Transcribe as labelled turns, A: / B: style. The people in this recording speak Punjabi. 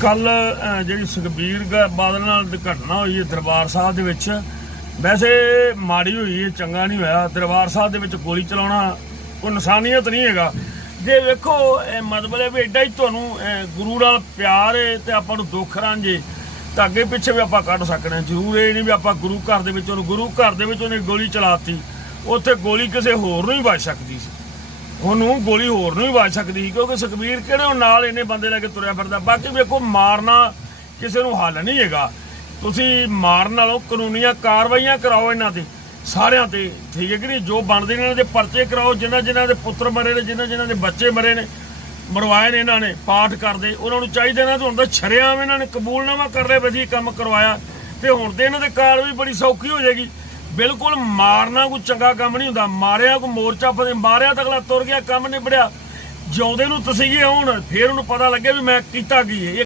A: ਕੱਲ ਜਿਹੜੀ ਸੁਖਬੀਰ ਬਾਦਲ ਨਾਲ ਘਟਨਾ ਹੋਈ ਹੈ ਦਰਬਾਰ ਸਾਹਿਬ ਦੇ ਵਿੱਚ, ਵੈਸੇ ਮਾੜੀ ਹੋਈ ਹੈ, ਚੰਗਾ ਨਹੀਂ ਹੋਇਆ। ਦਰਬਾਰ ਸਾਹਿਬ ਦੇ ਵਿੱਚ ਗੋਲੀ ਚਲਾਉਣਾ ਕੋਈ ਇਨਸਾਨੀਅਤ ਨਹੀਂ ਹੈਗਾ। ਜੇ ਵੇਖੋ, ਇਹ ਮਤਲਬ ਹੈ ਵੀ ਐਡਾ ਹੀ ਤੁਹਾਨੂੰ ਗੁਰੂ ਨਾਲ ਪਿਆਰ ਹੈ ਤੇ ਆਪਾਂ ਨੂੰ ਦੁੱਖ ਰਾਂਝੇ, ਤਾਂ ਅੱਗੇ ਪਿੱਛੇ ਵੀ ਆਪਾਂ ਕੱਢ ਸਕਦੇ ਹਾਂ ਜ਼ਰੂਰ ਇਹ ਨਹੀਂ ਵੀ ਆਪਾਂ ਗੁਰੂ ਘਰ ਦੇ ਵਿੱਚ ਉਹਨੂੰ ਗੁਰੂ ਘਰ ਦੇ ਵਿੱਚ ਉਹਨੇ ਗੋਲੀ ਚਲਾਤੀ ਉੱਥੇ ਗੋਲੀ ਕਿਸੇ ਹੋਰ ਨੂੰ ਹੀ ਵੱਜ ਸਕਦੀ ਸੀ। ਉਹਨੂੰ ਗੋਲੀ ਹੋਰ ਨੂੰ ਹੀ ਵੱਜ ਸਕਦੀ ਸੀ, ਕਿਉਂਕਿ ਸੁਖਬੀਰ ਕਿਹੜੇ ਉਹ ਨਾਲ ਇੰਨੇ ਬੰਦੇ ਲੈ ਕੇ ਤੁਰਿਆ ਫਿਰਦਾ। ਬਾਕੀ ਵੇਖੋ, ਮਾਰਨਾ ਕਿਸੇ ਨੂੰ ਹੱਲ ਨਹੀਂ ਹੈਗਾ। ਤੁਸੀਂ ਮਾਰਨ ਨਾਲੋਂ ਕਾਨੂੰਨੀਆਂ ਕਾਰਵਾਈਆਂ ਕਰਾਓ ਇਹਨਾਂ ਤੇ, ਸਾਰਿਆਂ ਤੇ, ਠੀਕ ਹੈ ਕਿ ਨਹੀਂ? ਜੋ ਬਣਦੇ ਨੇ ਇਹਨਾਂ ਦੇ ਪਰਚੇ ਕਰਾਓ, ਜਿਨ੍ਹਾਂ ਜਿਨ੍ਹਾਂ ਦੇ ਪੁੱਤਰ ਮਰੇ ਨੇ, ਜਿਨ੍ਹਾਂ ਜਿਨ੍ਹਾਂ ਦੇ ਬੱਚੇ ਮਰੇ ਨੇ, ਮਰਵਾਏ ਨੇ ਇਹਨਾਂ ਨੇ, ਪਾਠ ਕਰਦੇ, ਉਹਨਾਂ ਨੂੰ ਚਾਹੀਦਾ ਨਾ ਹੁਣ ਤਾਂ ਛਰਿਆਮ ਇਹਨਾਂ ਨੇ ਕਬੂਲਨਾਮਾ ਕਰ ਲਿਆ, ਵਧੀਆ ਕੰਮ ਕਰਵਾਇਆ। ਤੇ ਹੁਣ ਤੇ ਇਹਨਾਂ ਦੇ ਕਾਲ ਵੀ ਬੜੀ ਸੌਖੀ ਹੋ ਜਾਏਗੀ। ਬਿਲਕੁਲ ਮਾਰਨਾ ਕੋਈ ਚੰਗਾ ਕੰਮ ਨਹੀਂ ਹੁੰਦਾ। ਮਾਰਿਆ ਕੋਈ ਮੋਰਚਾ ਫਤੇ ਮਾਰਿਆ ਤਾਂ ਅਗਲਾ ਤੁਰ ਗਿਆ, ਕੰਮ ਨਿਬੜਿਆ। ਜਿਉਂਦੇ ਨੂੰ ਤਸੀਹੇ ਆਉਣ ਫੇਰ ਉਹਨੂੰ ਪਤਾ ਲੱਗੇ ਵੀ ਮੈਂ ਕੀਤਾ ਕੀ ਹੈ। ਇਹ